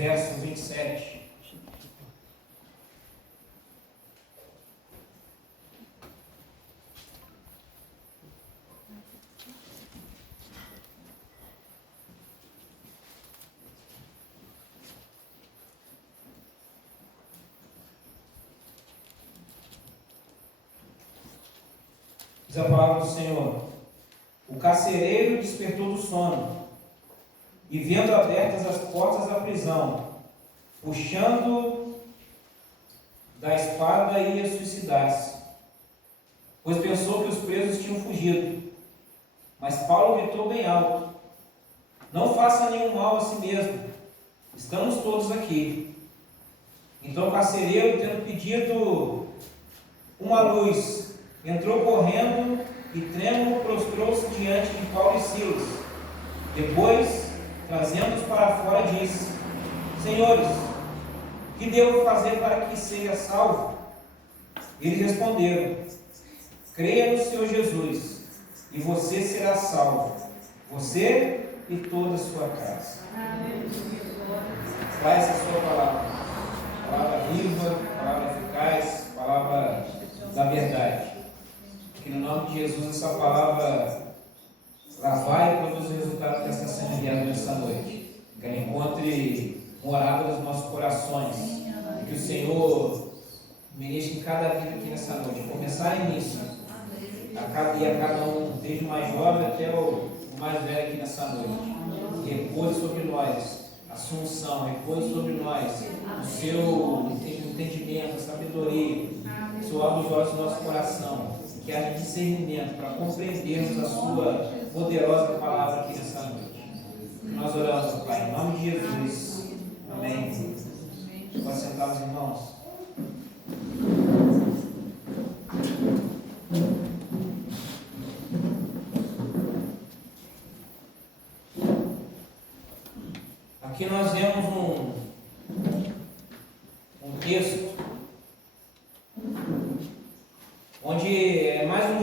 verso 27. Diz a palavra do Senhor: o carcereiro despertou do sono, e vendo abertas as portas da prisão, puxando da espada, ia suicidar-se, pois pensou que os presos tinham fugido. Mas Paulo gritou bem alto: não faça nenhum mal a si mesmo, estamos todos aqui. Então o carcereiro, tendo pedido uma luz, entrou correndo e trêmulo prostrou-se diante de Paulo e Silas. Depois, trazendo-os para fora, disse: senhores, que devo fazer para que seja salvo? Eles responderam: creia no Senhor Jesus, e você será salvo, você e toda a sua casa. Para essa sua palavra, palavra viva, palavra eficaz, palavra da verdade. Que no nome de Jesus essa palavra ela vai produzir o resultado que está sendo enviado nessa noite. Que ela encontre morada nos nossos corações. E que o Senhor ministre em cada vida aqui nessa noite. Começar início. E a cada um, desde o mais jovem até o mais velho aqui nessa noite. Repouse sobre nós a assunção, repouse sobre nós o seu entendimento, a sabedoria. O Senhor abre os olhos do nosso coração. Que haja discernimento para compreendermos a sua poderosa palavra aqui nessa noite. Nós oramos, Pai, em nome de Jesus. Amém. Pode sentar os irmãos. Aqui nós vemos um texto onde é mais um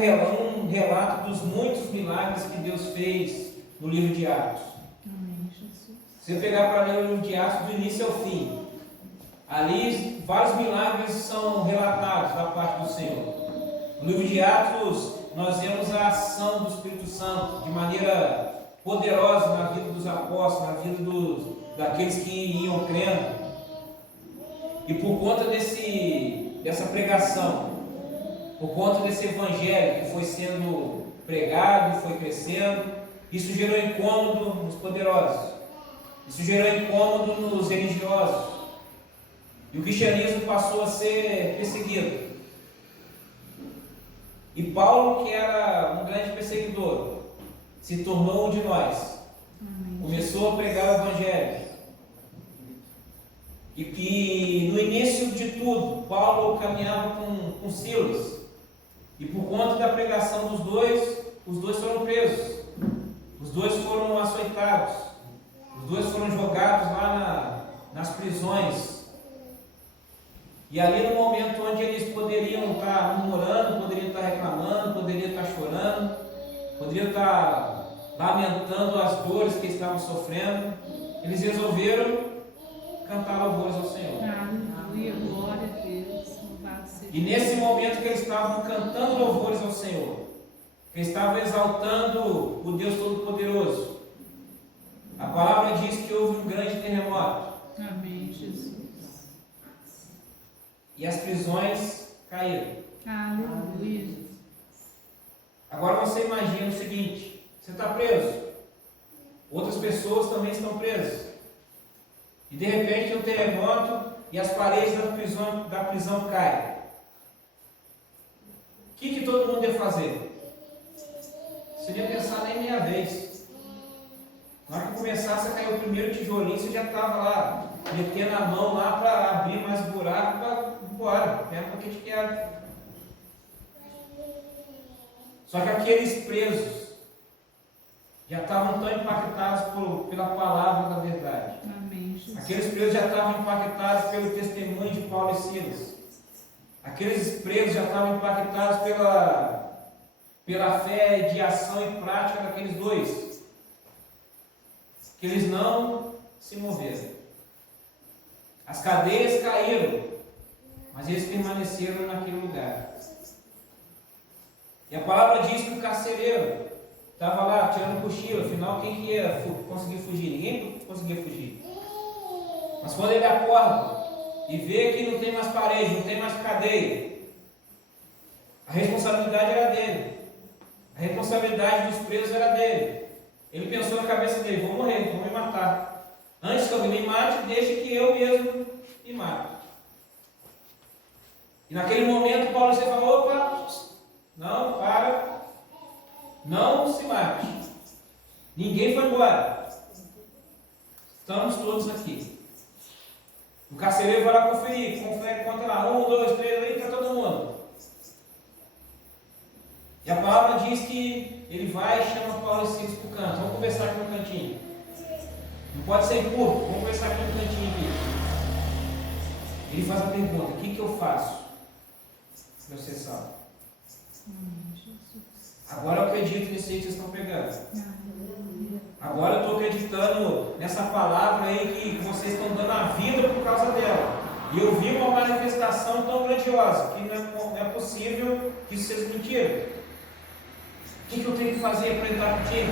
relato dos muitos milagres que Deus fez no livro de Atos. Se você pegar para ler o livro de Atos do início ao fim, ali vários milagres são relatados da parte do Senhor. No livro de Atos nós vemos a ação do Espírito Santo de maneira poderosa na vida dos apóstolos, na vida daqueles que iam crendo. E por conta dessa pregação, por conta desse evangelho que foi sendo pregado, foi crescendo, isso gerou incômodo nos poderosos, isso gerou incômodo nos religiosos, e o cristianismo passou a ser perseguido. E Paulo, que era um grande perseguidor, se tornou um de nós, começou a pregar o evangelho. E que no início de tudo, Paulo caminhava com Silas. E por conta da pregação dos dois, os dois foram presos. Os dois foram açoitados. Os dois foram jogados lá nas prisões. E ali no momento onde eles poderiam estar murmurando, poderiam estar reclamando, poderiam estar chorando, poderiam estar lamentando as dores que estavam sofrendo, eles resolveram cantar louvores ao Senhor. Aleluia, glória a Deus. E nesse momento que eles estavam cantando louvores ao Senhor, que eles estavam exaltando o Deus Todo-Poderoso, a palavra diz que houve um grande terremoto. Amém, Jesus. E as prisões caíram. Aleluia. Agora você imagina o seguinte: você está preso, outras pessoas também estão presas, e de repente tem um terremoto e as paredes da prisão caem. O que todo mundo ia fazer? Você não ia pensar nem meia vez. Na hora que começasse a cair o primeiro tijolinho, você já estava lá, metendo a mão lá para abrir mais buraco para ir embora, mesmo porque te quero. Só que aqueles presos já estavam tão impactados pela palavra da verdade. Amém, Jesus. Aqueles presos já estavam impactados pelo testemunho de Paulo e Silas. Aqueles presos já estavam impactados pela fé de ação e prática daqueles dois. Que eles não se moveram. As cadeias caíram, mas eles permaneceram naquele lugar. E a palavra diz que o carcereiro estava lá tirando cochilo, afinal quem que ia conseguir fugir? Ninguém conseguia fugir. Mas quando ele acorda e vê que não tem mais parede, não tem mais cadeia, a responsabilidade era dele. A responsabilidade dos presos era dele. Ele pensou na cabeça dele: vou morrer, vou me matar. Antes que alguém me mate, deixe que eu mesmo me mate. E naquele momento Paulo você falou: opa, não, para, não se mate. Ninguém foi embora. Estamos todos aqui. O carcereiro vai lá conferir, conta lá, 1, 2, 3, aí está todo mundo. E a palavra diz que ele vai e chama Paulo e Silas para o canto. Vamos conversar aqui no cantinho. Não pode ser em público, vamos conversar aqui no cantinho aqui. Ele faz a pergunta: o que eu faço para ser salvo? Agora eu acredito nisso aí que vocês estão pegando. Agora eu estou acreditando nessa palavra aí que vocês estão dando a vida por causa dela. E eu vi uma manifestação tão grandiosa que não é possível que isso seja mentira. O que eu tenho que fazer para entrar contigo?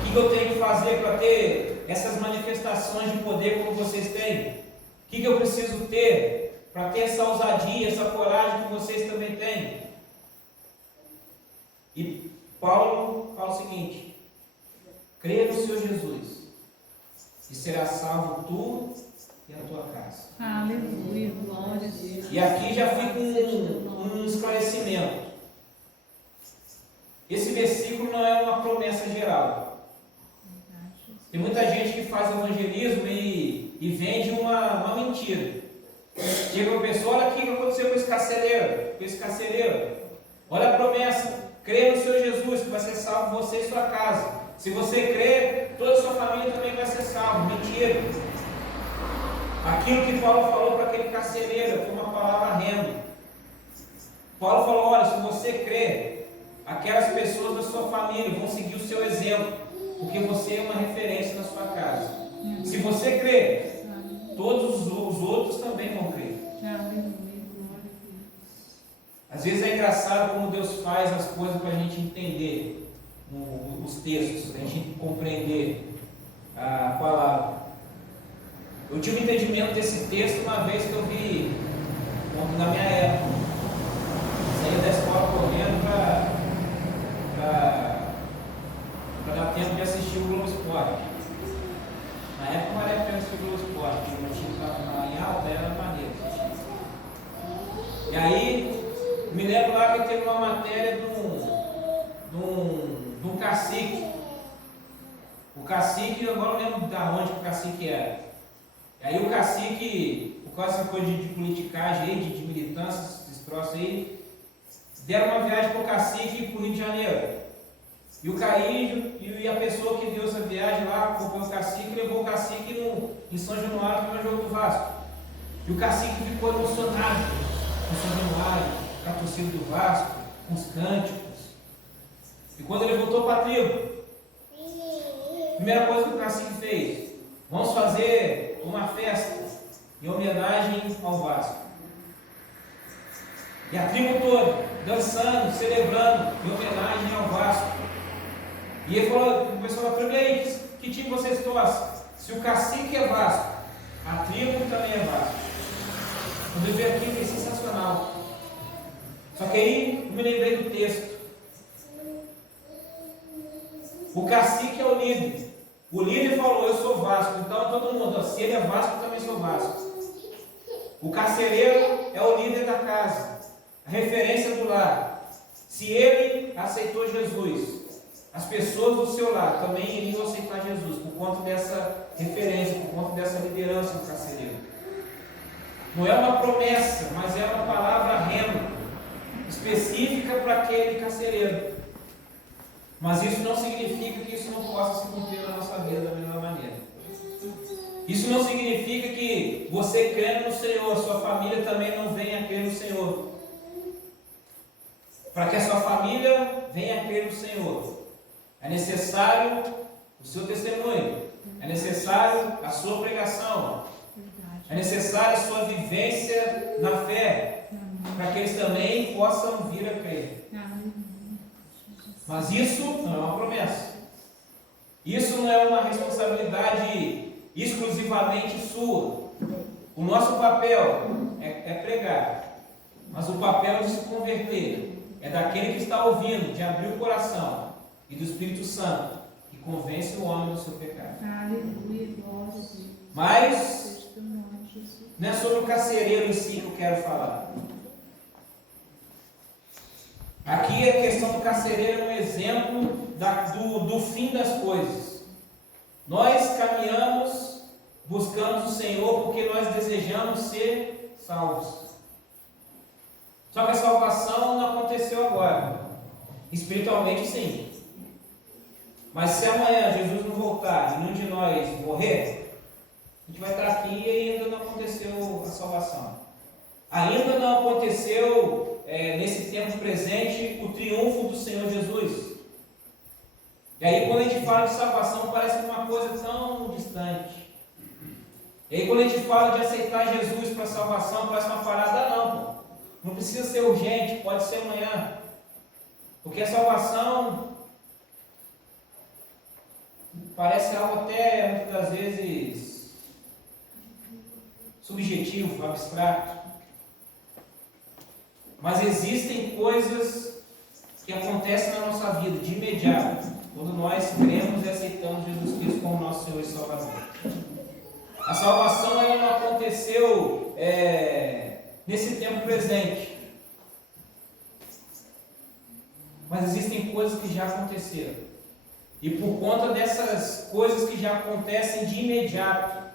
O que eu tenho que fazer para ter essas manifestações de poder como vocês têm? O que eu preciso ter para ter essa ousadia, essa coragem que vocês também têm? E Paulo fala o seguinte: crê no Senhor Jesus e serás salvo tu e a tua casa. Aleluia, glória a Deus. E aqui já fica um esclarecimento. Esse versículo não é uma promessa geral. Tem muita gente que faz evangelismo e vende uma mentira. Chega uma pessoa: olha aqui o que aconteceu com esse carcereiro. Olha a promessa: crê no Senhor Jesus que vai ser salvo você e sua casa. Se você crer, toda a sua família também vai ser salva. Mentira. Aquilo que Paulo falou para aquele carcereiro foi uma palavra rema. Paulo falou: olha, se você crer, aquelas pessoas da sua família vão seguir o seu exemplo, porque você é uma referência na sua casa. Se você crer, todos os outros também vão crer. Às vezes é engraçado como Deus faz as coisas para a gente entender os textos, para a gente compreender a palavra. Eu tive um entendimento desse texto uma vez que eu vi, na minha época, saía da escola correndo para dar tempo de assistir o Globo Esporte. Na época não era para assistir o Globo Esporte, porque o time estava em alta, era maneiro. E aí, me lembro lá que teve uma matéria de um cacique. O cacique, eu agora não lembro de onde o cacique era. E aí o cacique, por causa dessa coisa de politicagem aí, de militância, esses troços aí, deram uma viagem para o cacique para o Rio de Janeiro. E o Caíjo e a pessoa que deu essa viagem lá, acompanhou o cacique, levou o cacique em São Januário para o jogo do Vasco. E o cacique ficou emocionado com São Januário, com a torcida do Vasco, com os cânticos. E quando ele voltou para a tribo, a primeira coisa que o cacique fez: vamos fazer uma festa em homenagem ao Vasco. E a tribo toda dançando, celebrando em homenagem ao Vasco. E ele falou, o pessoal falou: e aí, que time vocês torcem? Se o cacique é Vasco, a tribo também é Vasco. Quando eu vi aquilo, é sensacional. Só que aí eu me lembrei do texto. O cacique é o líder. O líder falou: eu sou Vasco. Então todo mundo, se ele é Vasco, eu também sou Vasco. O carcereiro é o líder da casa, a referência do lar. Se ele aceitou Jesus, as pessoas do seu lar também iriam aceitar Jesus, por conta dessa referência, por conta dessa liderança do carcereiro. Não é uma promessa, mas é uma palavra rema, específica para aquele carcereiro. Mas isso não significa que isso não possa se cumprir na nossa vida da mesma maneira. Isso não significa que você crendo no Senhor, sua família também não venha a crer no Senhor. Para que a sua família venha a crer no Senhor, é necessário o seu testemunho, é necessário a sua pregação. É necessária a sua vivência na fé, para que eles também possam vir a crer. Mas isso não é uma promessa. Isso não é uma responsabilidade exclusivamente sua. O nosso papel é pregar, mas o papel de se converter é daquele que está ouvindo, de abrir o coração, e do Espírito Santo, que convence o homem do seu pecado. Mas não é sobre o carcereiro em si que eu quero falar. Aqui a questão do carcereiro é um exemplo do fim das coisas. Nós caminhamos, buscamos o Senhor porque nós desejamos ser salvos. Só que a salvação não aconteceu agora. Espiritualmente sim. Mas se amanhã Jesus não voltar e nenhum de nós morrer, a gente vai estar aqui e ainda não aconteceu a salvação. Ainda não aconteceu nesse tempo presente o triunfo do Senhor Jesus. E aí quando a gente fala de salvação parece uma coisa tão distante. E aí quando a gente fala de aceitar Jesus para a salvação parece uma parada, não. Não precisa ser urgente, pode ser amanhã. Porque a salvação parece algo até, muitas das vezes, subjetivo, abstrato. Mas existem coisas que acontecem na nossa vida de imediato, quando nós cremos e aceitamos Jesus Cristo como nosso Senhor e Salvador. A salvação ela não aconteceu nesse tempo presente. Mas existem coisas que já aconteceram. E por conta dessas coisas que já acontecem de imediato,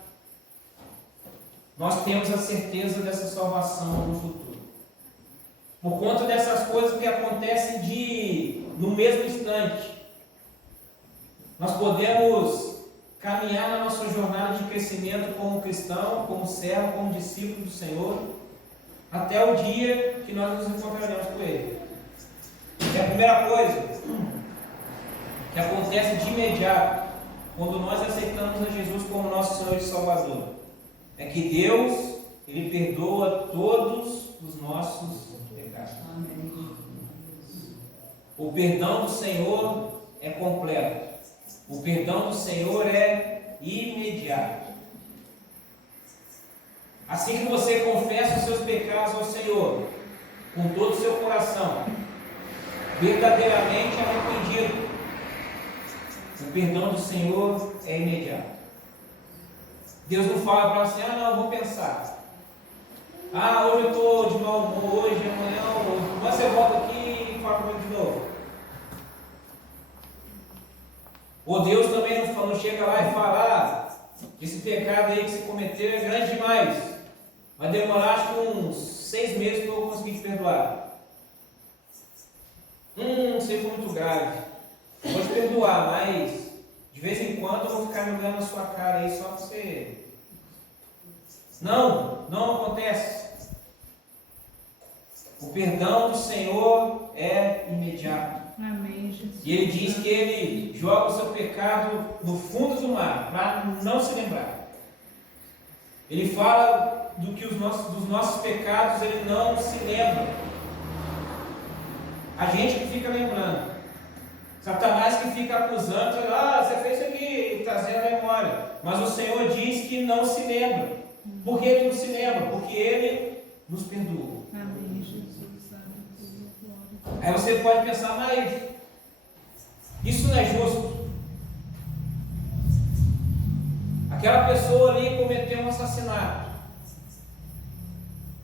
nós temos a certeza dessa salvação no futuro. Por conta dessas coisas que acontecem no mesmo instante, nós podemos caminhar na nossa jornada de crescimento como cristão, como servo, como discípulo do Senhor, até o dia que nós nos encontraremos com Ele. E a primeira coisa que acontece de imediato, quando nós aceitamos a Jesus como nosso Senhor e Salvador, é que Deus, Ele perdoa todos os nossos pecados. O perdão do Senhor é completo. O perdão do Senhor é imediato. Assim que você confessa os seus pecados ao Senhor, com todo o seu coração, verdadeiramente arrependido, o perdão do Senhor é imediato. Deus não fala para você, não, eu vou pensar. Hoje eu estou de mau humor, hoje, amanhã, mas você volta aqui e fala comigo de novo. Ou Deus também não chega lá e fala, esse pecado aí que você cometeu é grande demais. Vai demorar acho que uns 6 meses para eu conseguir te perdoar. Isso aí foi muito grave. Vou te perdoar, mas de vez em quando eu vou ficar jogando na sua cara aí só para você. Não acontece. O perdão do Senhor é imediato. Amém, Jesus. E Ele diz que Ele joga o seu pecado no fundo do mar, para não se lembrar. Ele fala dos nossos pecados, Ele não se lembra. A gente que fica lembrando. Satanás que fica acusando, você fez isso aqui, trazendo a memória. Mas o Senhor diz que não se lembra. Por que Ele não se lembra? Porque Ele nos perdoa. Amém, Jesus. Aí você pode pensar, mas isso não é justo. Aquela pessoa ali cometeu um assassinato.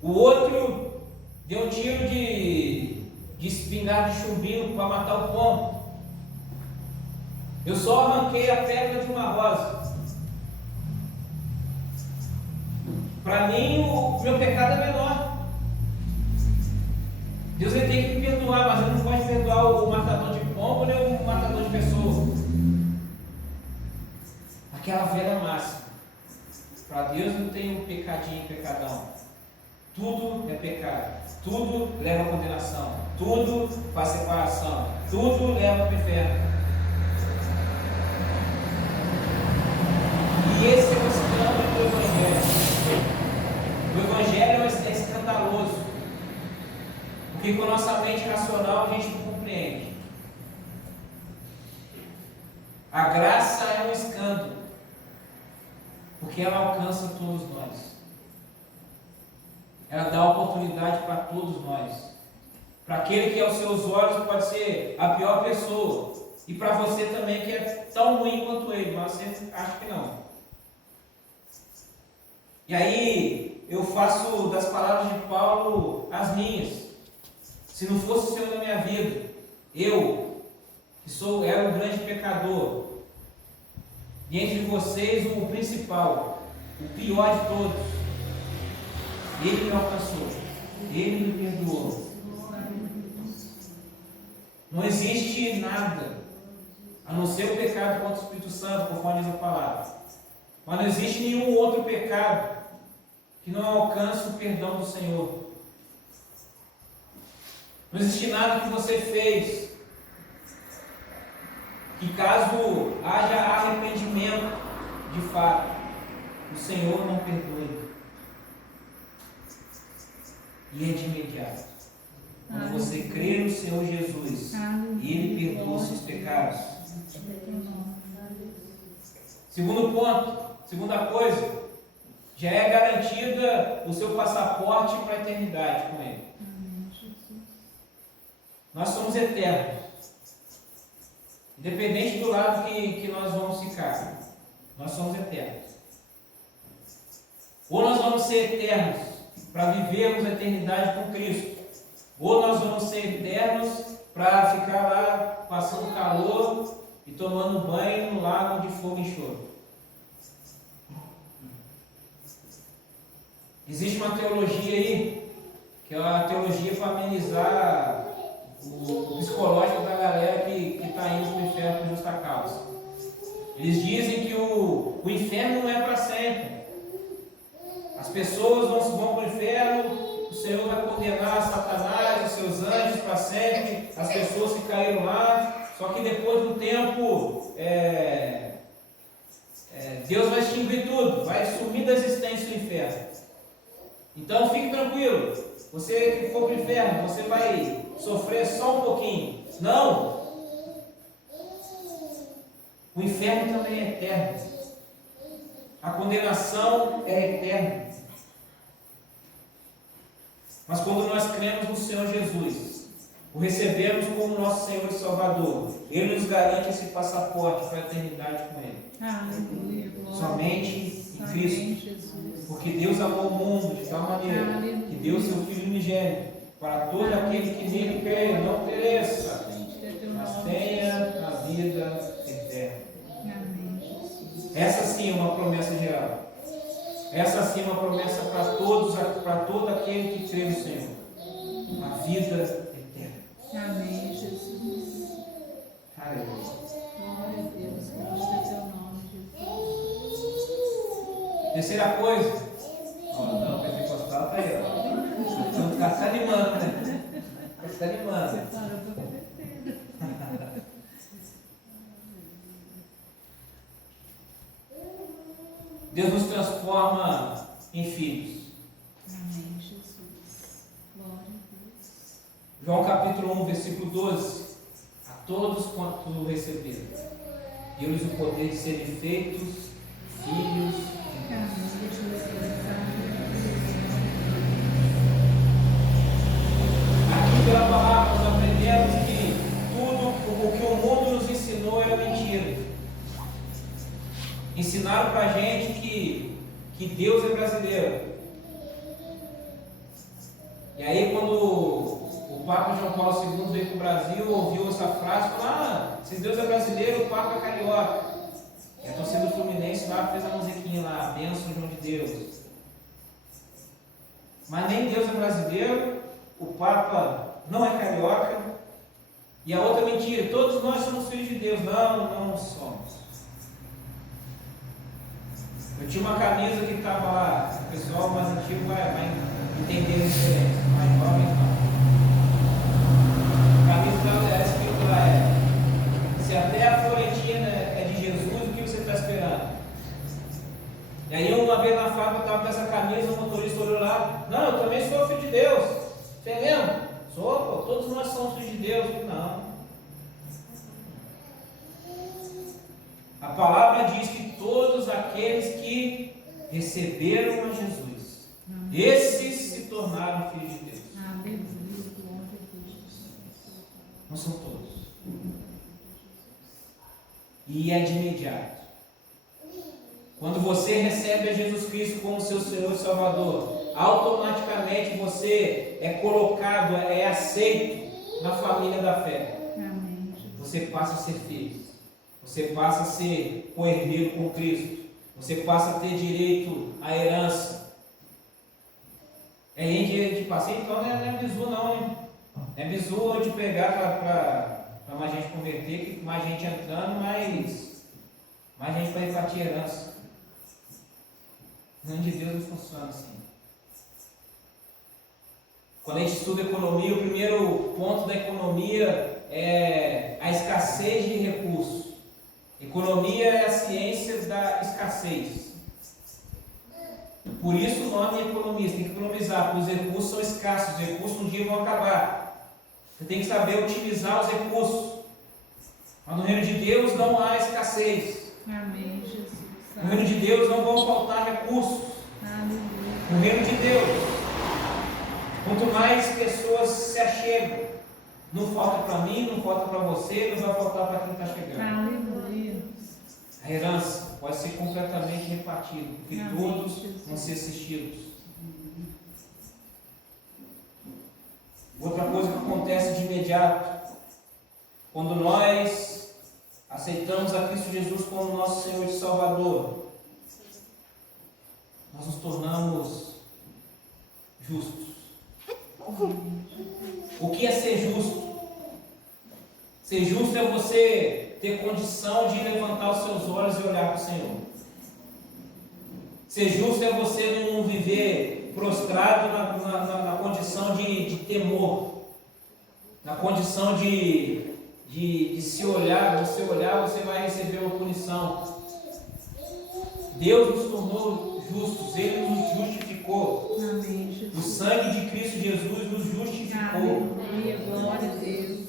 O outro deu um tiro de espingarda de chumbinho para matar o pombo. Eu só arranquei a pedra de uma rosa. Para mim, o meu pecado é menor. Deus ele tem que me perdoar, mas ele não pode perdoar o matador de pombo nem o matador de pessoas. Aquela velha máxima. Para Deus não tem um pecadinho e pecadão. Tudo é pecado. Tudo leva a condenação. Tudo faz separação. Tudo leva para o inferno. E esse é o escândalo do Evangelho. Porque com a nossa mente racional a gente não compreende. A graça é um escândalo, porque ela alcança todos nós. Ela dá oportunidade para todos nós. Para aquele que aos seus olhos pode ser a pior pessoa, e para você também que é tão ruim quanto ele, mas você acha que não. E aí eu faço das palavras de Paulo as minhas. Se não fosse o Senhor na minha vida, eu, que era um grande pecador, e entre vocês o principal, o pior de todos, Ele me alcançou, Ele me perdoou. Não existe nada, a não ser o pecado contra o Espírito Santo, conforme diz a palavra. Mas não existe nenhum outro pecado que não alcance o perdão do Senhor. Não existe nada que você fez que, caso haja arrependimento de fato, o Senhor não perdoe. E é de imediato. Quando você crê no Senhor Jesus, Ele perdoa os seus pecados. Segundo ponto, segunda coisa, já é garantida o seu passaporte para a eternidade com Ele. Nós somos eternos. Independente do lado que nós vamos ficar, nós somos eternos. Ou nós vamos ser eternos para vivermos a eternidade com Cristo, ou nós vamos ser eternos para ficar lá passando calor e tomando banho no lago de fogo e enxofre. Existe uma teologia aí, que é uma teologia para amenizar o psicológico da galera que está indo para o inferno por justa causa. Eles dizem que o inferno não é para sempre. As pessoas vão para o inferno, o Senhor vai condenar Satanás, os seus anjos para sempre, as pessoas que caíram lá, só que depois do tempo Deus vai extinguir tudo, vai sumir da existência do inferno. Então fique tranquilo, você que for para o inferno, você vai sofrer só um pouquinho. Não! O inferno também é eterno. A condenação é eterna. Mas quando nós cremos no Senhor Jesus, o recebemos como nosso Senhor e Salvador, Ele nos garante esse passaporte para a eternidade com Ele. Aleluia, Somente em Cristo. Porque Deus amou o mundo de tal maneira que deu seu Filho unigênito para todo aquele que nele crê, não pereça, mas tenha a vida eterna. Essa sim é uma promessa geral. Essa sim é uma promessa para todos, para todo aquele que crê no Senhor. A vida eterna. Amém, Jesus. Aleluia. Glória a Deus, glória a teu nome, Jesus. Terceira coisa. Não, o pentecostal está aí, ó. Então está se animando, né? Está se animando. Você parou para beber. Deus nos transforma em filhos. Amém, Jesus. Glória a Deus. João capítulo 1, versículo 12. A todos quantos o receberam, deu-lhes o poder de serem feitos filhos de Deus. Amém, Jesus. Aqui pela palavra nós aprendemos que tudo o que o mundo nos ensinou era mentira. Ensinaram para a gente que Deus é brasileiro. E aí quando o Papa João Paulo II veio para o Brasil, ouviu essa frase, falou: se Deus é brasileiro, o Papa é carioca. E a torcida do Fluminense lá fez a musiquinha lá, a bênção João de Deus. Mas nem Deus é brasileiro, o Papa não é carioca. E a outra mentira, todos nós somos filhos de Deus. Não somos. Eu tinha uma camisa que estava lá, o pessoal mais antigo vai entender a diferença, mais jovem não. A camisa dela era escrito lá, se até a Florentina é de Jesus, o que você está esperando? E aí uma vez na fábrica eu estava com essa camisa, o motorista olhou lá: não, eu também sou filho de Deus. Você mesmo? Todos nós somos filhos de Deus. Não. A palavra diz que todos aqueles que receberam a Jesus, esses se tornaram filhos de Deus. Não são todos. E é de imediato. Quando você recebe a Jesus Cristo como seu Senhor e Salvador, automaticamente você é colocado, é aceito na família da fé. Você passa a ser filho. Você passa a ser co-herdeiro com Cristo. Você passa a ter direito à herança. É em de passeio, então não é bizu não, hein? É bizu de pegar para mais gente converter, que mais gente entrando, mais gente vai repartir herança. O reino de Deus não funciona assim. Quando a gente estuda economia, o primeiro ponto da economia é a escassez de recursos. Economia é a ciência da escassez. Por isso o nome é economia. Você tem que economizar, porque os recursos são escassos. Os recursos um dia vão acabar. Você tem que saber utilizar os recursos. Mas no reino de Deus não há escassez. Amém, Jesus. No reino de Deus não vão faltar recursos. Amém. No reino de Deus, quanto mais pessoas se achegam, não falta para mim, não falta para você, não vai faltar para quem está chegando. Aleluia. A herança pode ser completamente repartida, porque todos vão ser assistidos. Outra coisa que acontece de imediato, quando nós aceitamos a Cristo Jesus como nosso Senhor e Salvador, nós nos tornamos justos. O que é ser justo? Ser justo é você ter condição de levantar os seus olhos e olhar para o Senhor. Ser justo é você não viver prostrado na condição de temor, na condição de se olhar, você olhar, você vai receber uma punição. Deus nos tornou justos, Ele nos justificou. Amém, Jesus. O sangue de Cristo Jesus nos justificou. Aleluia, glória a Deus.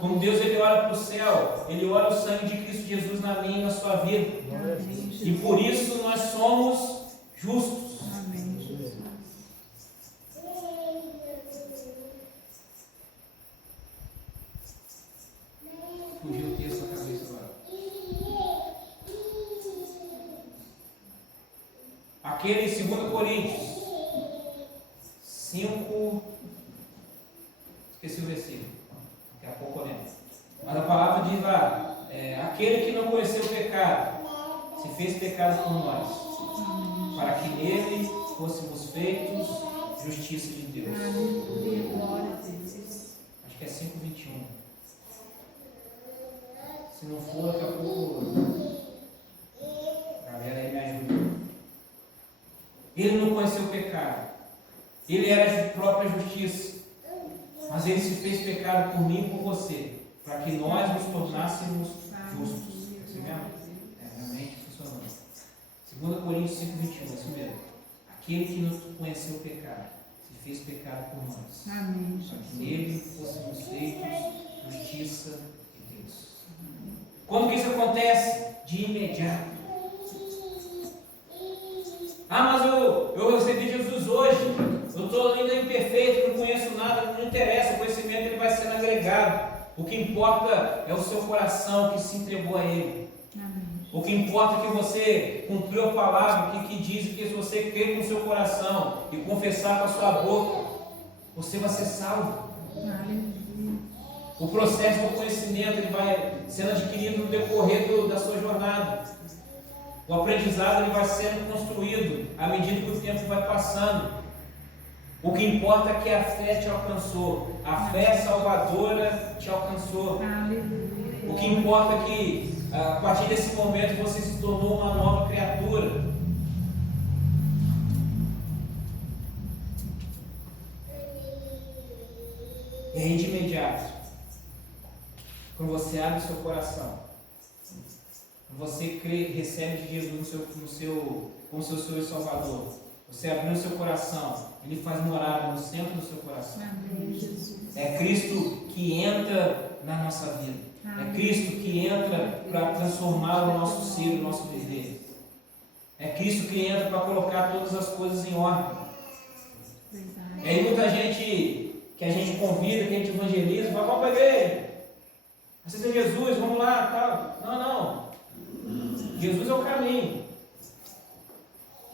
Como Deus ele olha para o céu, Ele olha o sangue de Cristo Jesus na minha e na sua vida. Amém, E por isso nós somos justos. Amém, Jesus. Fugiu o texto da cabeça agora. Aquele em 2 Coríntios 5, esqueci o versículo, daqui a pouco eu lembro. Mas a palavra diz lá, aquele que não conheceu o pecado, se fez pecado por nós, para que nele fôssemos feitos justiça de Deus. Aleluia, glória a Deus. Acho que é 5:21. Se não for, daqui a pouco a galera aí me ajuda. Ele não conheceu o pecado. Ele era a própria justiça. Mas ele se fez pecado por mim e por você, para que nós nos tornássemos justos. É isso mesmo? Realmente funcionou. 2 Coríntios 5:21, é isso mesmo. Aquele que não conheceu o pecado, se fez pecado por nós. Amém, Para que Jesus. nele fôssemos feitos justiça de Deus. Quando que isso acontece? De imediato. Mas eu recebi Jesus hoje. Eu estou ainda imperfeito, não conheço nada, não interessa. O conhecimento ele vai sendo agregado. O que importa é o seu coração que se entregou a Ele. Amém. O que importa é que você cumpriu a palavra que diz que se você crer com o seu coração e confessar com a sua boca, você vai ser salvo. Aleluia. O processo do conhecimento ele vai sendo adquirido no decorrer da sua jornada. O aprendizado ele vai sendo construído à medida que o tempo vai passando. O que importa é que a fé te alcançou. A fé salvadora te alcançou. Aleluia. O que importa é que a partir desse momento você se tornou uma nova criatura. E aí de imediato, quando você abre o seu coração, quando você crê, recebe de Jesus como seu Senhor e Salvador, você abrir o seu coração, Ele faz morada no centro do seu coração. Amém, Jesus. É Cristo que entra na nossa vida. É Cristo que entra para transformar o nosso ser, o nosso viver. É Cristo que entra para colocar todas as coisas em ordem. Verdade. E aí muita gente que a gente convida, que a gente evangeliza, fala, vamos para a igreja. Aceita Jesus, vamos lá, tal. Não, não. Jesus é o caminho.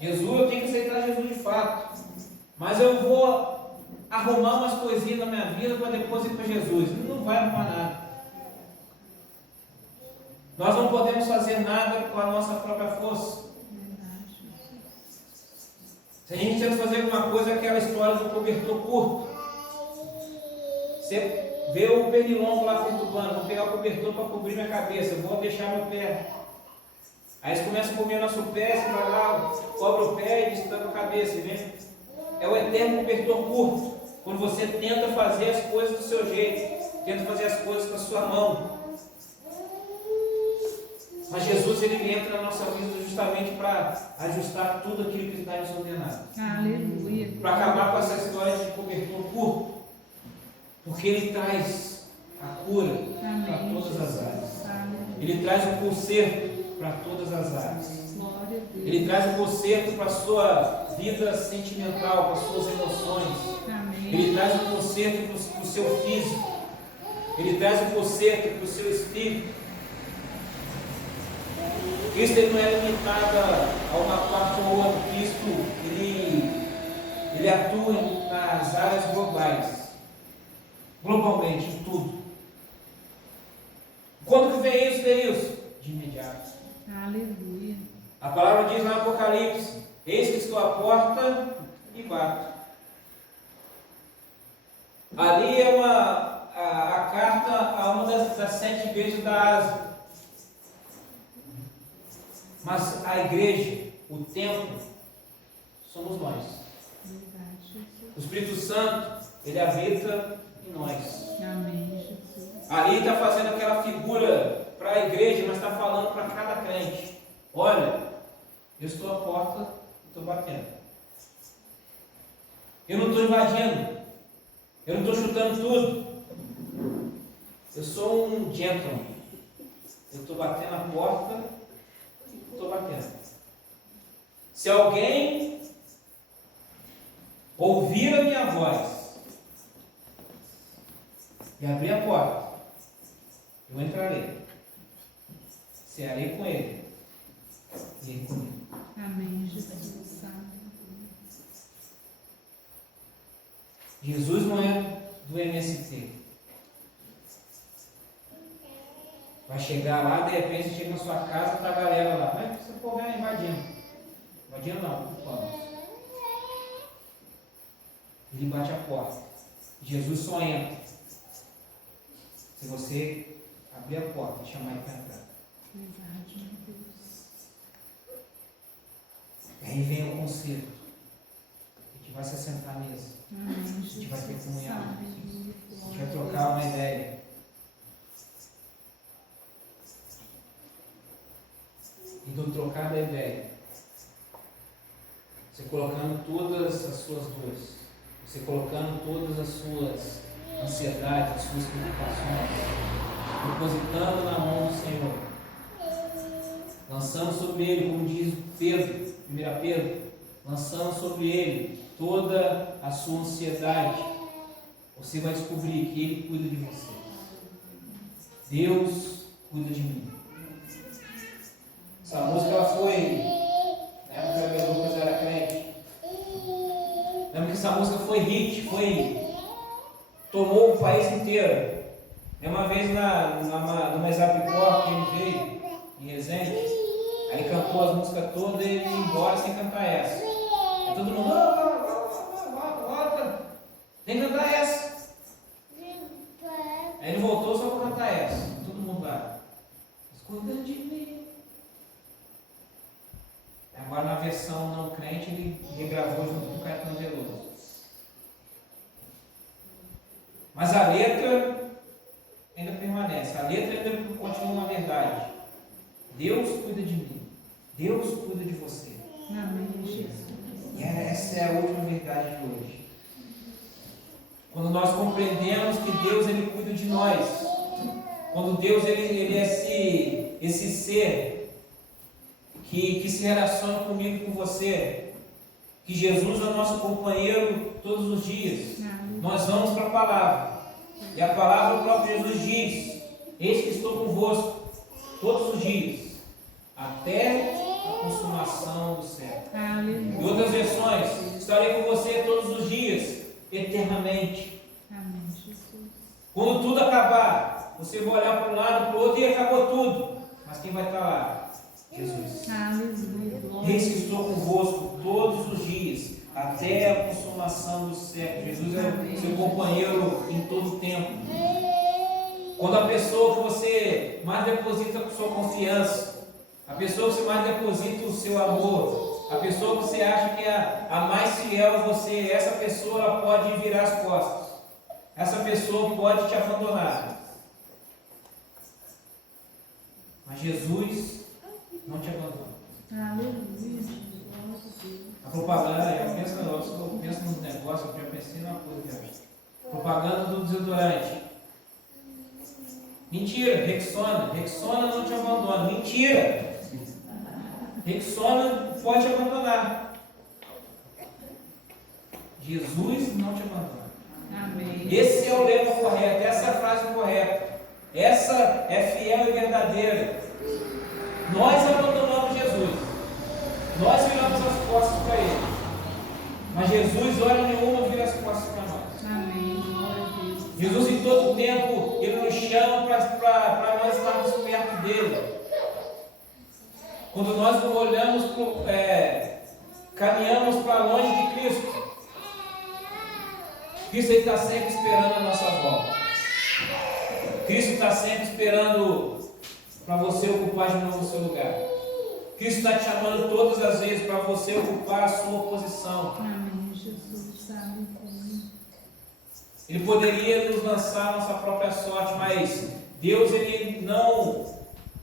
Jesus, eu tenho que aceitar Jesus de fato. Mas eu vou arrumar umas coisinhas na minha vida para depois ir para Jesus. Não vai arrumar nada. Nós não podemos fazer nada com a nossa própria força. Verdade. Se a gente tenta fazer alguma coisa, aquela história do cobertor curto. Você vê o pernilongo lá perturbando, vou pegar o cobertor para cobrir minha cabeça, vou deixar meu pé. Aí eles começam a comer nosso pé, você vai lá, cobre o pé e destranca a cabeça, vem? É o eterno cobertor curto, quando você tenta fazer as coisas do seu jeito, tenta fazer as coisas com a sua mão. Mas Jesus, Ele entra na nossa vida justamente para ajustar tudo aquilo que está desordenado. Aleluia. Para acabar com essa história de cobertor curto. Porque Ele traz a cura para todas as áreas. Aleluia. Ele traz o conserto para todas as áreas. Glória a Deus. Ele traz o conserto para a sua vida sentimental, para as suas emoções. Amém. Ele traz o conserto para o seu físico. Ele traz o conserto para o seu espírito. Cristo ele não é limitado a uma parte ou outra. Cristo ele atua nas áreas globais. Globalmente, em tudo. Quando que vem isso, Deus? De imediato. Aleluia. A palavra diz lá no Apocalipse: eis que estou à porta e bato. Ali é a carta a uma das 7 igrejas da Ásia. Mas a igreja, o templo, somos nós. Verdade, Jesus. O Espírito Santo, ele habita em nós. Amém, Jesus. Ali está fazendo aquela figura para a igreja, mas está falando para cada crente. Olha, eu estou à porta e estou batendo. Eu não estou invadindo. Eu não estou chutando tudo. Eu sou um gentleman. Eu estou batendo a porta e estou batendo. Se alguém ouvir a minha voz e abrir a porta, eu entrarei, cearei com ele e ele comigo. Amém, Jesus. Jesus não é do MST. Vai chegar lá, de repente chega na sua casa, está a galera lá. Mas esse povo é invadindo. Invadindo não, vamos. Ele bate a porta. Jesus só entra se você abrir a porta e chamar ele para entrar. Verdade, meu Deus. Aí vem o conselho. A gente vai se assentar à mesa. Amém, A gente vai ter Jesus. comunhão. Aleluia. A gente vai trocar uma ideia. E do trocar da ideia, você colocando todas as suas dores, você colocando todas as suas ansiedades, as suas preocupações, depositando na mão do Senhor, lançando sobre Ele, como diz Pedro, 1 Pedro, lançando sobre Ele toda a sua ansiedade, você vai descobrir que Ele cuida de você. Deus cuida de mim. Essa música ela foi, na época que o Lucas era crente, lembra que essa música foi hit, tomou o país inteiro. Uma vez numa Exapicó que ele veio, em Resende, aí ele cantou as músicas todas e ele ia embora sem cantar essa. Aí todo mundo, volta, tem que cantar essa. Aí ele voltou só para cantar essa. Todo mundo lá, cuida de mim. Agora na versão não crente ele regravou junto com o Caetano Veloso. Mas a letra ainda permanece, a letra ainda continua uma verdade. Deus cuida de mim, Deus cuida de você. Amém, Jesus. E essa é a última verdade de hoje. Quando nós compreendemos que Deus ele cuida de nós, quando Deus ele é esse ser que se relaciona comigo e com você, que Jesus é o nosso companheiro todos os dias, nós vamos para a palavra. E a palavra, o próprio Jesus diz: eis que estou convosco todos os dias, até a consumação do século. Em outras versões, estarei com você todos os dias, eternamente. Amém, Jesus. Quando tudo acabar, você vai olhar para um lado, para o outro e acabou tudo. Mas quem vai estar lá? Jesus. Aleluia. Glória. Eis que estou convosco todos os dias, até a consumação do século. Jesus é o seu companheiro em todo o tempo. Quando a pessoa que você mais deposita a sua confiança, a pessoa que você mais deposita o seu amor, a pessoa que você acha que é a mais fiel a você, essa pessoa ela pode virar as costas. Essa pessoa pode te abandonar. Mas Jesus não te abandona. Aleluia. A propaganda, eu penso nos negócios, eu já pensei numa coisa. Propaganda do desodorante. Mentira, Rexona não te abandona. Mentira! Rexona pode te abandonar. Jesus não te abandona. Amém. Esse é o lema correto, essa é a frase correta. Essa é fiel e verdadeira. Nós abandonamos Jesus. Nós viramos as costas para Ele. Mas Jesus, hora nenhuma, vira as costas para nós. Amém. Glória a Deus. Jesus, em todo o tempo, Ele nos chama para nós estarmos perto dEle. Quando nós olhamos, caminhamos para longe de Cristo, Cristo está sempre esperando a nossa volta. Cristo está sempre esperando para você ocupar de novo o seu lugar. Cristo está te chamando todas as vezes para você ocupar a sua posição. Amém, Jesus. Aleluia. Ele poderia nos lançar a nossa própria sorte, mas Deus ele não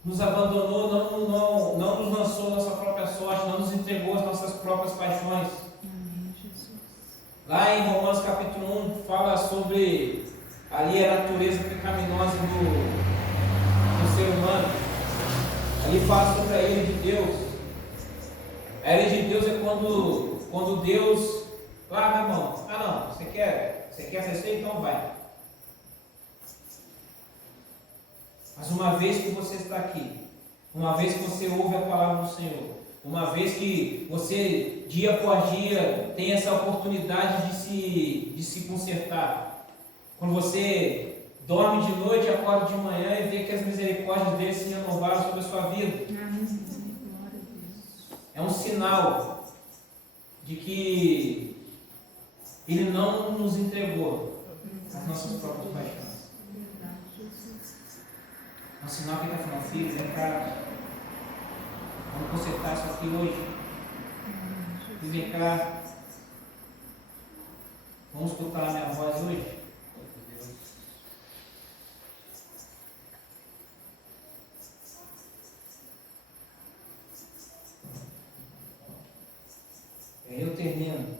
nos abandonou, não nos lançou a nossa própria sorte, não nos entregou as nossas próprias paixões. Amém, Jesus. Lá em Romanos capítulo 1 fala sobre ali a natureza pecaminosa do ser humano. Ali fala sobre a ira de Deus. A ira de Deus é quando Deus, meu irmão, não, você quer ser, então vai. Mas uma vez que você está aqui, uma vez que você ouve a palavra do Senhor, uma vez que você, dia após dia, tem essa oportunidade de se consertar, quando você dorme de noite, acorda de manhã e vê que as misericórdias dele se renovaram sobre a sua vida, Amém. Glória a Deus. é um sinal de que Ele não nos entregou as nossas próprias paixões. Verdade, Jesus. É um sinal que Ele está falando: filho, vem cá, vamos consertar isso aqui hoje. Amém, E Jesus. vem cá, vamos escutar a minha voz hoje. E aí eu termino.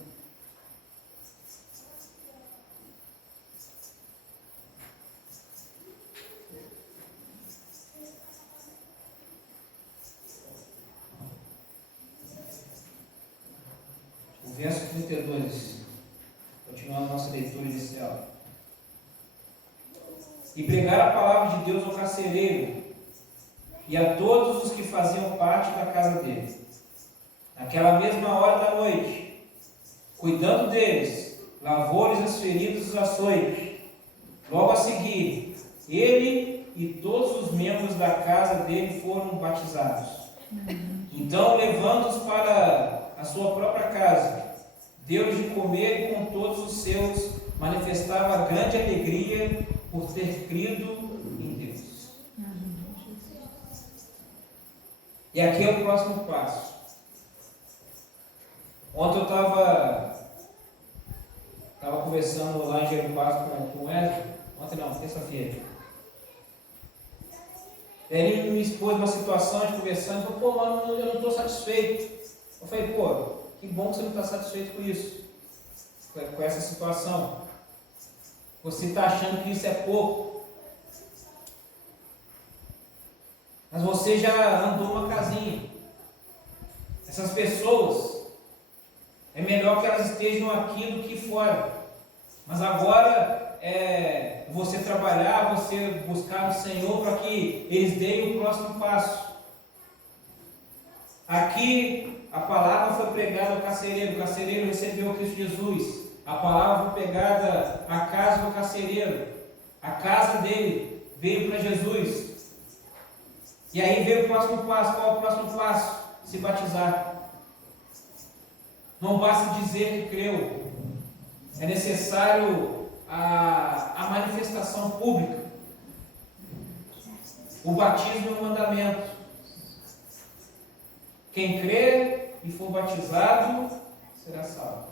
O verso 32, continuando a nossa leitura inicial. E pregar a palavra de Deus ao carcereiro e a todos os que faziam parte da casa dele. Naquela mesma hora da noite, cuidando deles, lavou-lhes as feridas dos açoites. Logo a seguir, ele e todos os membros da casa dele foram batizados. Amém. Então, levando-os para a sua própria casa, deu-lhes de comer e com todos os seus manifestava grande alegria por ter crido em Deus. Amém, Jesus. E aqui é o próximo passo. Ontem eu estava conversando lá em Jerusalém com o Wesley. Ontem não, terça-feira. Ele me expôs uma situação de conversando e falou: pô, mano, eu não estou satisfeito. Eu falei: pô, Que bom que você não está satisfeito com isso, com essa situação. Você está achando que isso é pouco. Mas você já andou uma casinha. Essas pessoas, é melhor que elas estejam aqui do que fora. Mas agora é você trabalhar, você buscar o Senhor para que eles deem o próximo passo. Aqui a palavra foi pregada ao carcereiro, o carcereiro recebeu o Cristo Jesus. A palavra foi pregada à casa do carcereiro, a casa dele veio para Jesus. E aí veio o próximo passo. Qual é o próximo passo? Se batizar. Não basta dizer que creu, é necessário a manifestação pública. O batismo é um mandamento. Quem crer e for batizado será salvo.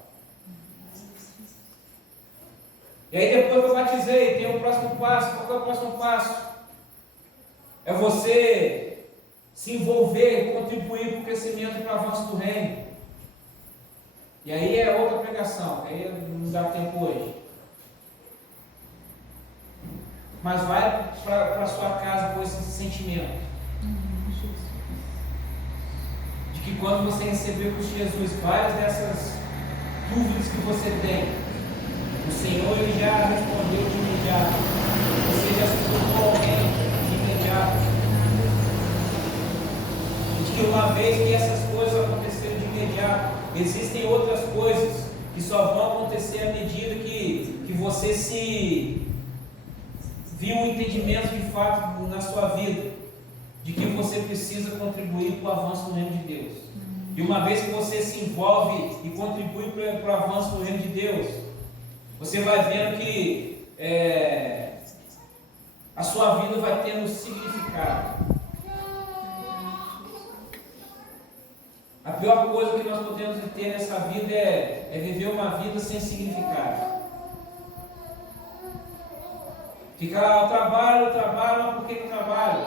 E aí depois que eu batizei, tem o próximo passo. Qual é o próximo passo? É você se envolver e contribuir para o crescimento e para o avanço do reino. E aí é outra pregação, aí não dá tempo hoje. Mas vai para a sua casa com esse sentimento. De que quando você recebeu Cristo Jesus, várias dessas dúvidas que você tem, o Senhor ele já respondeu de imediato. Você já se tornou alguém de imediato. E de que uma vez que essas coisas aconteceram de imediato, existem outras coisas que só vão acontecer à medida que você se viu um entendimento de fato na sua vida, de que você precisa contribuir para o avanço do reino de Deus. E uma vez que você se envolve e contribui para o avanço do reino de Deus, você vai vendo que a sua vida vai tendo significado. A pior coisa que nós podemos ter nessa vida é viver uma vida sem significado. Ficar, eu trabalho, mas por que eu trabalho?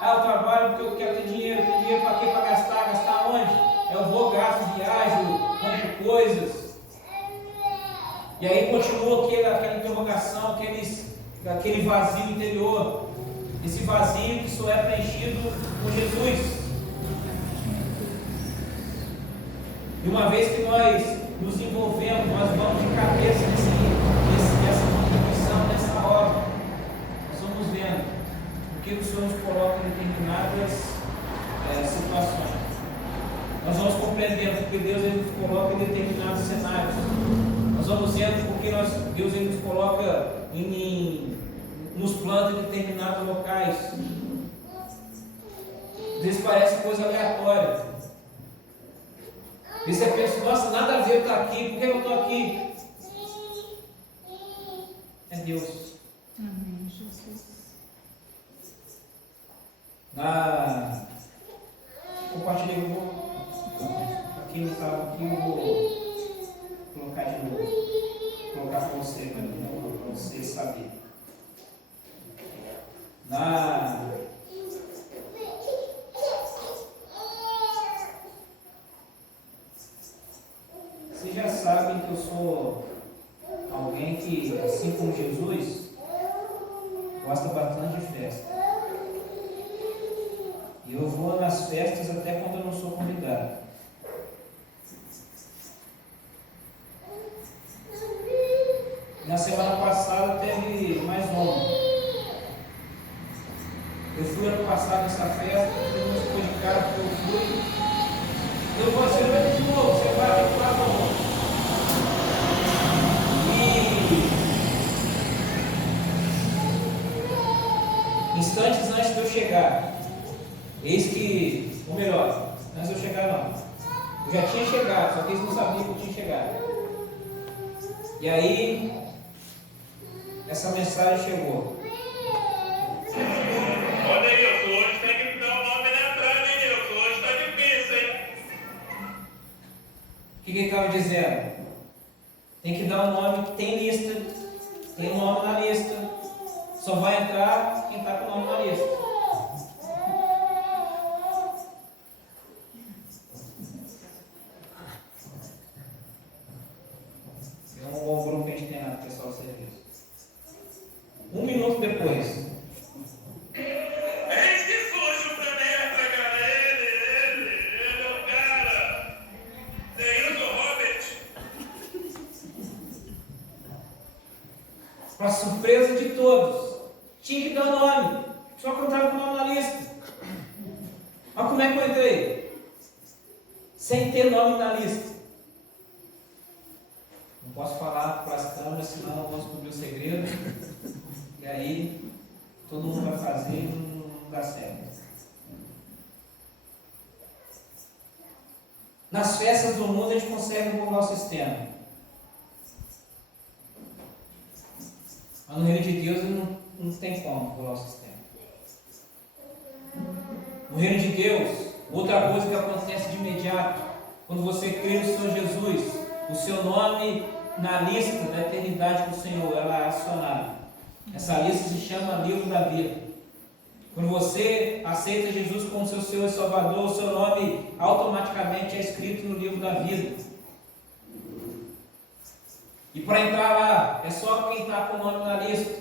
Eu trabalho porque eu quero ter dinheiro para quê? Para gastar onde? Eu vou, gasto, viajo, compro coisas. E aí continua aquela interrogação, aquele vazio interior. Esse vazio que só é preenchido por Jesus. E uma vez que nós nos envolvemos, nós vamos de cabeça nessa contribuição, nessa obra, nós vamos vendo o que o Senhor nos coloca em determinadas situações. Nós vamos compreendendo porque Deus ele nos coloca em determinados cenários. Nós vamos vendo porque Deus ele nos coloca nos planos em determinados locais. Às vezes parece coisa aleatória. E você pensa, nossa, nada a ver eu estar aqui, por que eu estou aqui? É Deus. Amém, Jesus. Compartilhei, aqui no carro aqui, eu vou colocar de novo. Colocar para você, para você saber. Vocês já sabem que eu sou alguém que, assim como Jesus, gosta bastante de festa. E eu vou nas festas até quando eu não sou convidado. Na semana passada teve mais uma. Eu fui ano passado nessa festa, todo mundo ficou de casa que eu fui. Eu vou, você vai de novo, você vai lá de novo. E instantes antes de eu chegar, eis que, ou melhor, antes de eu chegar não, eu já tinha chegado, só que eles não sabiam que eu tinha chegado. E aí, essa mensagem chegou. Olha aí, hoje tem que dar o nome na entrada, hein, Nilson? Hoje está difícil, hein? O que ele estava dizendo? Tem que dar um nome, tem lista, tem um nome na lista. Só vai entrar quem está com o nome na lista. depois. Eis que surge o penetra, cara. Ele é o cara. Neilton Robert. Para surpresa de todos, tinha que dar nome. Só que eu estava com o nome na lista. Mas como é que eu entrei? Sem ter nome na lista. Não posso falar para as câmeras, senão eu vou descobrir o segredo. E aí, todo mundo vai fazer e não dá certo. Nas festas do mundo a gente consegue burlar o sistema. Mas no reino de Deus não tem como burlar o sistema. No reino de Deus, outra coisa que acontece de imediato, quando você crê no Senhor Jesus, o seu nome na lista da eternidade do Senhor, ela é acionada. Essa lista se chama Livro da Vida. Quando você aceita Jesus como seu Senhor e Salvador, o seu nome automaticamente é escrito no Livro da Vida. E para entrar lá, é só quem está com o nome na lista.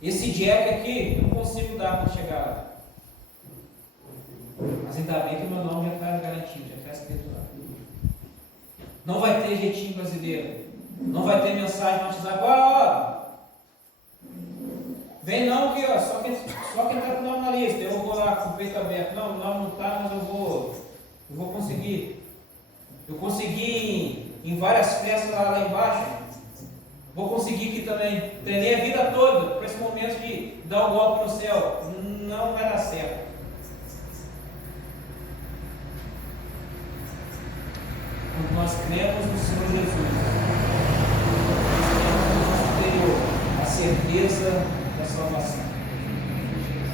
Esse jack aqui, eu não consigo dar para chegar lá. Mas ainda bem que o meu nome já está garantido, já está escrito lá. Não vai ter jeitinho brasileiro. Não vai ter mensagem no WhatsApp. Ó, vem não que ó, só quem está com o nome na lista. Eu vou lá com o peito aberto. Não, o nome não está, mas eu vou conseguir. Eu consegui em várias festas lá embaixo. Vou conseguir aqui também. Treinei a vida toda para esse momento de dar um golpe no céu. Não vai dar certo. Quando nós cremos no Senhor Jesus, nós temos a certeza da salvação.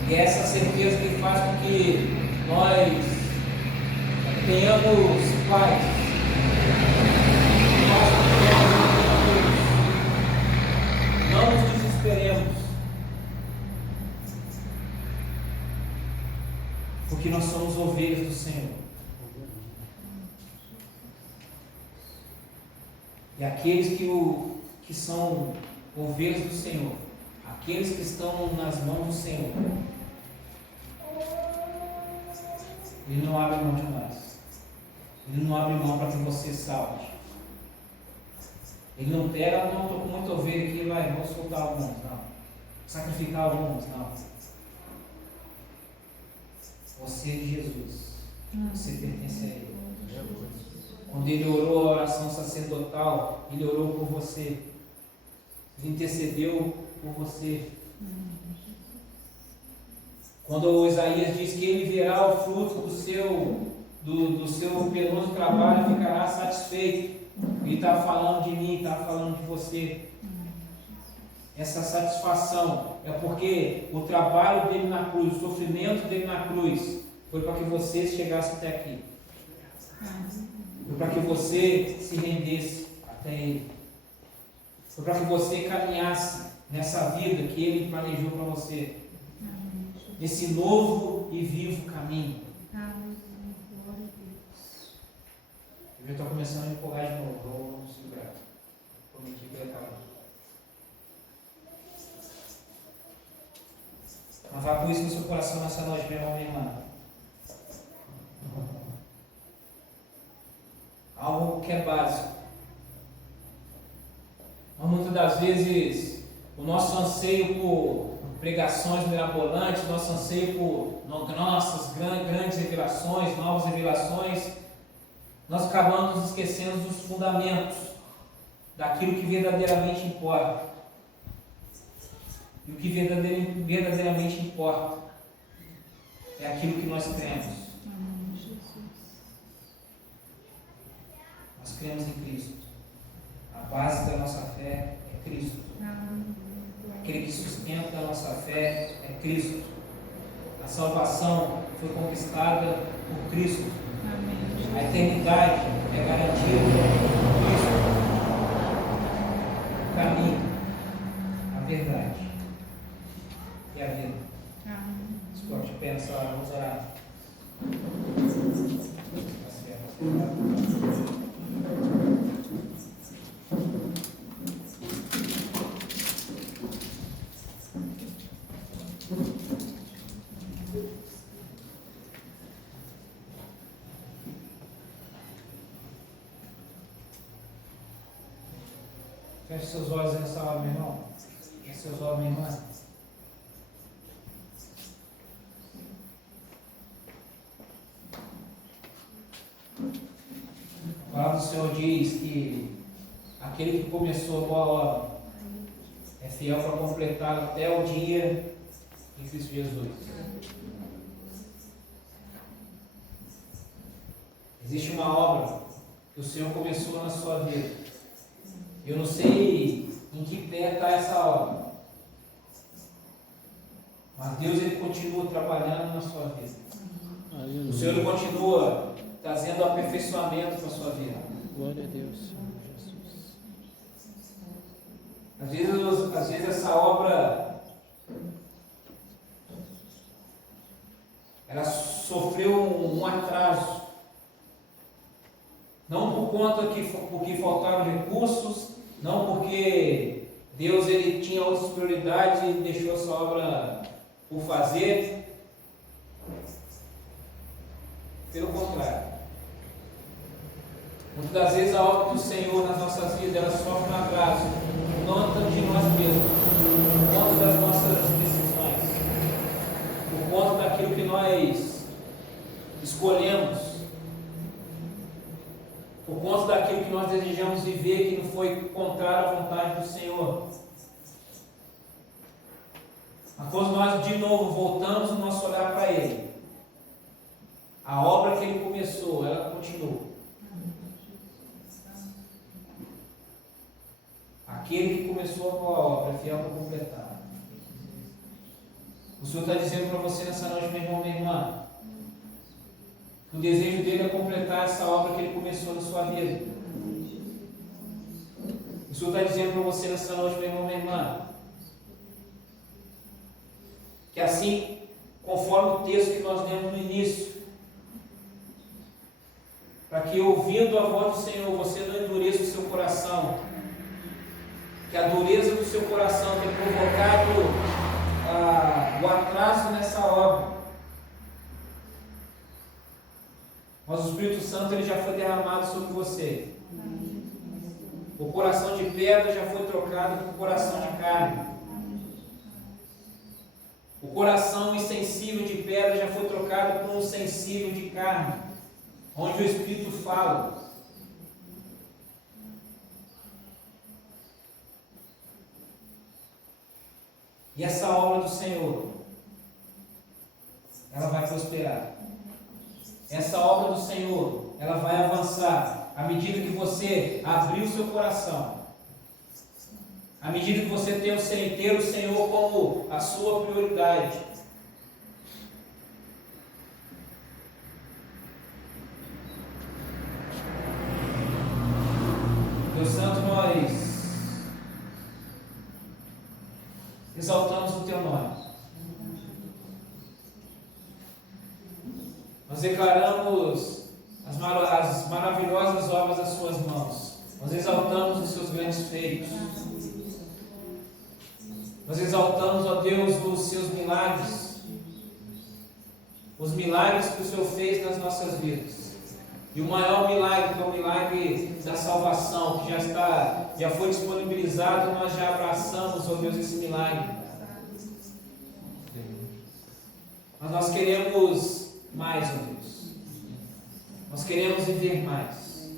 E é essa certeza que faz com que nós tenhamos paz. Não nos desesperemos, porque nós somos ovelhas do Senhor. E aqueles que são ovelhas do Senhor, aqueles que estão nas mãos do Senhor, Ele não abre mão de nós. Ele não abre mão para que você salte. Ele não pega, não, estou com muita ovelha aqui, vai, vou soltar alguns, não. Sacrificar alguns, não. Você é de Jesus. Você pertence a Ele. Quando Ele orou a oração sacerdotal, Ele orou por você. Ele intercedeu por você. Quando o Isaías diz que Ele verá o fruto do seu penoso trabalho e ficará satisfeito. Ele está falando de mim, está falando de você. Essa satisfação é porque o trabalho dele na cruz, o sofrimento dele na cruz, foi para que você chegasse até aqui. Foi para que você se rendesse até Ele. Foi para que você caminhasse nessa vida que Ele planejou para você. Nesse novo e vivo caminho. Eu estou começando a me empolgar de novo. Vou segurar. Prometi que ia acabar. Mas vá com isso no seu coração nessa noite, meu irmão, minha irmã. Algo que é básico. Mas muitas das vezes o nosso anseio por pregações mirabolantes, nosso anseio por nossas grandes revelações, novas revelações, nós acabamos nos esquecendo dos fundamentos, daquilo que verdadeiramente importa. E o que verdadeiramente importa é aquilo que nós cremos. Nós cremos em Cristo. A base da nossa fé é Cristo. Aquele que sustenta a nossa fé é Cristo. A salvação foi conquistada por Cristo. A eternidade é garantida por Cristo. O caminho, a verdade e a vida. Você pode pensar, vamos orar. Feche seus olhos nessa hora, meu irmão. Feche seus olhos, minha irmã. A palavra do Senhor diz que aquele que começou a boa obra é fiel para completar até o dia de Cristo Jesus. Existe uma obra que o Senhor começou na sua vida. Eu não sei em que pé está essa obra, mas Deus ele continua trabalhando na sua vida. O Senhor ele continua trazendo aperfeiçoamento para a sua vida. Glória a Deus, Senhor Jesus. Às vezes essa obra ela sofreu um atraso, não por conta porque faltavam recursos, não porque Deus ele tinha outras prioridades e deixou essa obra por fazer. Pelo contrário, muitas das vezes a obra do Senhor nas nossas vidas ela sofre um atraso, não tanto de nós mesmos, por conta das nossas decisões, por conta daquilo que nós escolhemos, por conta daquilo que nós desejamos viver, que não foi contrário à vontade do Senhor. Mas quando nós de novo voltamos o nosso olhar para Ele, a obra que Ele começou, ela continua. Aquele que começou a boa obra é fiel para completar. O Senhor está dizendo para você nessa noite, meu irmão, minha irmã, que o desejo dele é completar essa obra que Ele começou na sua vida. O Senhor está dizendo para você nessa noite, meu irmão, minha irmã, que assim, conforme o texto que nós lemos no início, para que ouvindo a voz do Senhor, você não endureça o seu coração, que a dureza do seu coração tenha provocado o atraso nessa obra. Mas o Espírito Santo ele já foi derramado sobre você. O coração de pedra já foi trocado por coração de carne. O coração insensível de pedra já foi trocado por um sensível de carne, onde o Espírito fala. E essa obra do Senhor, ela vai prosperar. Essa obra do Senhor, ela vai avançar à medida que você abrir o seu coração, à medida que você ter o Senhor como a sua prioridade. Deus Santo, nós exaltamos o Teu nome. Nós declaramos as maravilhosas obras das Suas mãos. Nós exaltamos os Seus grandes feitos. Nós exaltamos, ó Deus, os Seus milagres. Os milagres que o Senhor fez nas nossas vidas. E o maior milagre, que é o milagre da salvação, que já foi disponibilizado, nós já abraçamos, ó Deus, esse milagre. Mas nós queremos mais, ó Deus. Nós queremos viver mais.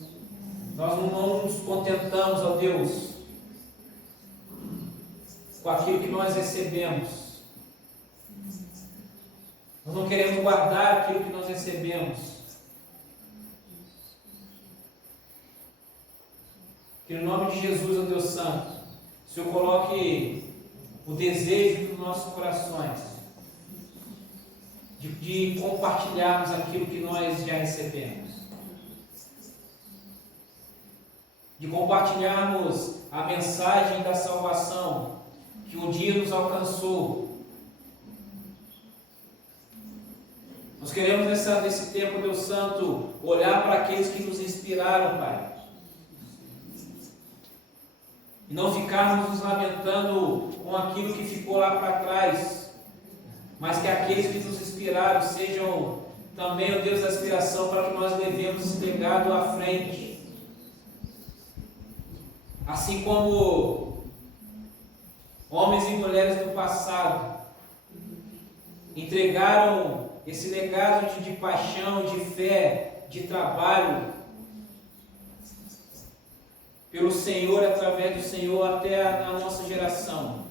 Nós não nos contentamos, ó Deus, com aquilo que nós recebemos. Nós não queremos guardar aquilo que nós recebemos. Que no nome de Jesus, ó Deus Santo, o Senhor coloque o desejo dos nossos corações de compartilharmos aquilo que nós já recebemos. De compartilharmos a mensagem da salvação que um dia nos alcançou. Nós queremos nesse tempo, Deus Santo, olhar para aqueles que nos inspiraram, Pai. E não ficarmos nos lamentando com aquilo que ficou lá para trás, mas que aqueles que nos inspiraram sejam também, ó Deus, a inspiração para que nós levemos esse legado à frente. Assim como homens e mulheres do passado entregaram esse legado de paixão, de fé, de trabalho pelo Senhor, através do Senhor até a nossa geração.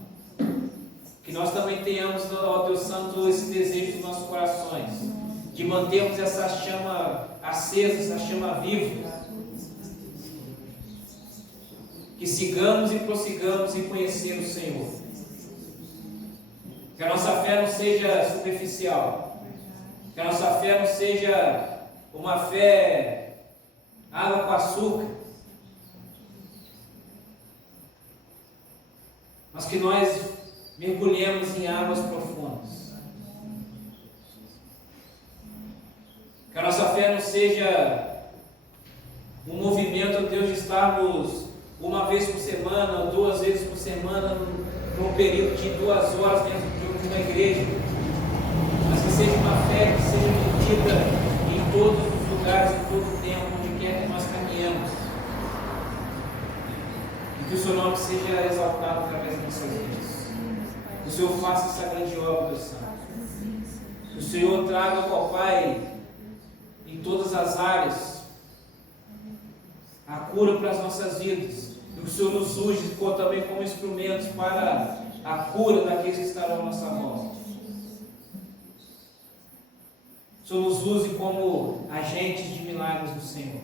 Que nós também tenhamos, ó Deus Santo, esse desejo dos nossos corações, de mantermos essa chama acesa, essa chama viva. Que sigamos e prossigamos em conhecer o Senhor. Que a nossa fé não seja superficial. Que a nossa fé não seja uma fé água com açúcar. Mas que nós mergulhemos em águas profundas. Que a nossa fé não seja um movimento, Deus, de estarmos uma vez por semana, ou 2 vezes por semana, num período de 2 horas dentro de uma igreja, mas que seja uma fé que seja vivida em todos os lugares, em todo o tempo, onde quer que nós caminhemos, e que o Seu nome seja exaltado através das nossas vidas, que o Senhor faça essa grande obra, Deus Santo, que o Senhor traga, ó Pai, em todas as áreas, a cura para as nossas vidas. E o Senhor nos use também como instrumentos para a cura daqueles que estarão à nossa volta. O Senhor nos use como agentes de milagres do Senhor.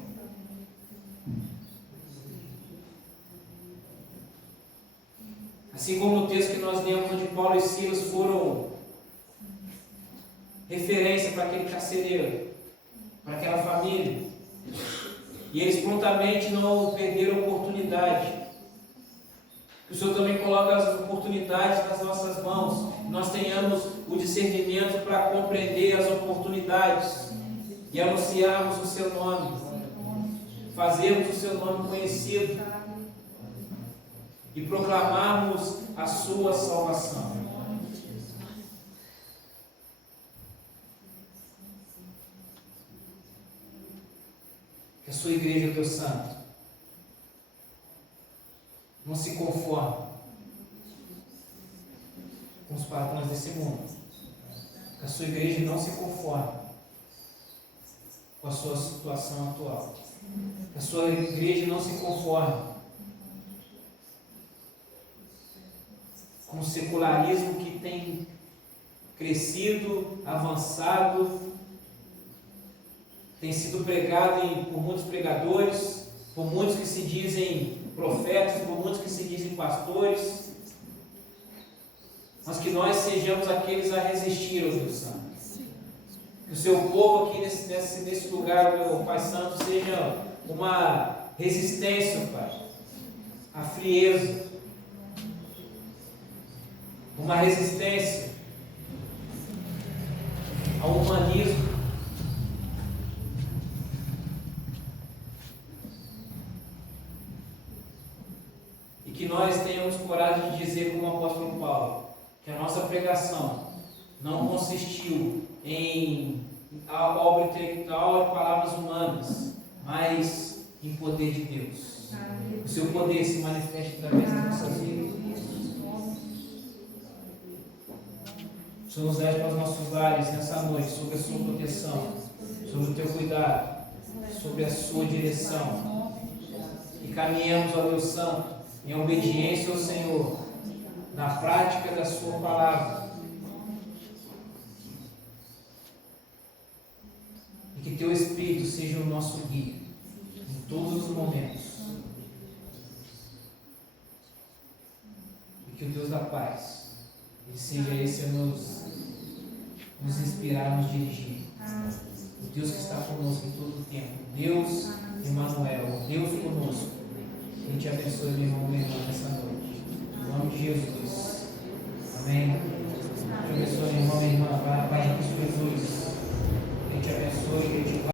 Assim como no texto que nós lemos, onde Paulo e Silas foram referência para aquele carcereiro, para aquela família. E eles prontamente não perderam a oportunidade. Que o Senhor também coloca as oportunidades nas nossas mãos. Nós tenhamos o discernimento para compreender as oportunidades e anunciarmos o Seu nome. Fazermos o Seu nome conhecido e proclamarmos a Sua salvação. Que a Sua igreja, Deus Santo, não se conforme com os padrões desse mundo. Que a Sua igreja não se conforme com a sua situação atual. Que a Sua igreja não se conforme com o secularismo que tem crescido, avançado, tem sido pregado por muitos pregadores, por muitos que se dizem profetas, por muitos que se dizem pastores, mas que nós sejamos aqueles a resistir, ó Deus Santo. Que o Seu povo aqui nesse lugar, meu Pai Santo, seja uma resistência, Pai, à frieza, uma resistência ao humanismo, que nós tenhamos coragem de dizer, como o apóstolo Paulo, que a nossa pregação não consistiu em obra intelectual e palavras humanas, mas em poder de Deus. O Seu poder se manifeste através das nossas vidas. O Senhor nos leve para os nossos lares nessa noite, sob a Sua proteção, sobre o Teu cuidado, sobre a Sua direção. E caminhamos, ó Deus Santo, em obediência ao Senhor, na prática da Sua palavra. E que Teu Espírito seja o nosso guia em todos os momentos. E que o Deus da paz, Ele seja esse a nos inspirar, nos dirigir. O Deus que está conosco em todo o tempo. Deus Emmanuel, Deus conosco. Que Ele te abençoe, meu irmão, minha irmã, nessa noite. Em nome de Jesus. Amém.